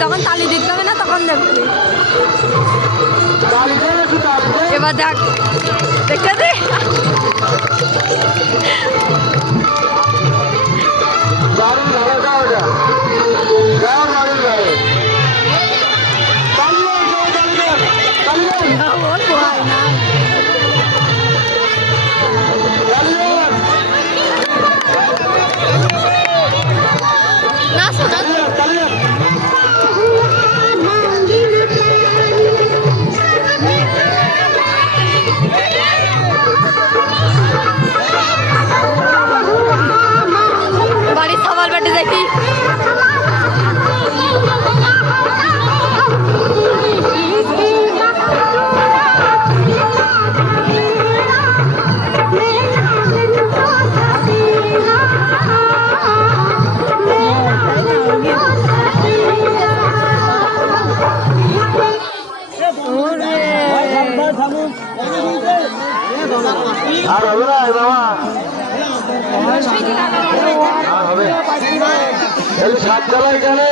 যখন তালি দিতে হবে না তখন দেখবি। এবার দেখ দেখতে দে বাড়ির সবার বাড়ি দেখি আর হবে না বাবা এই সাততলা এখানে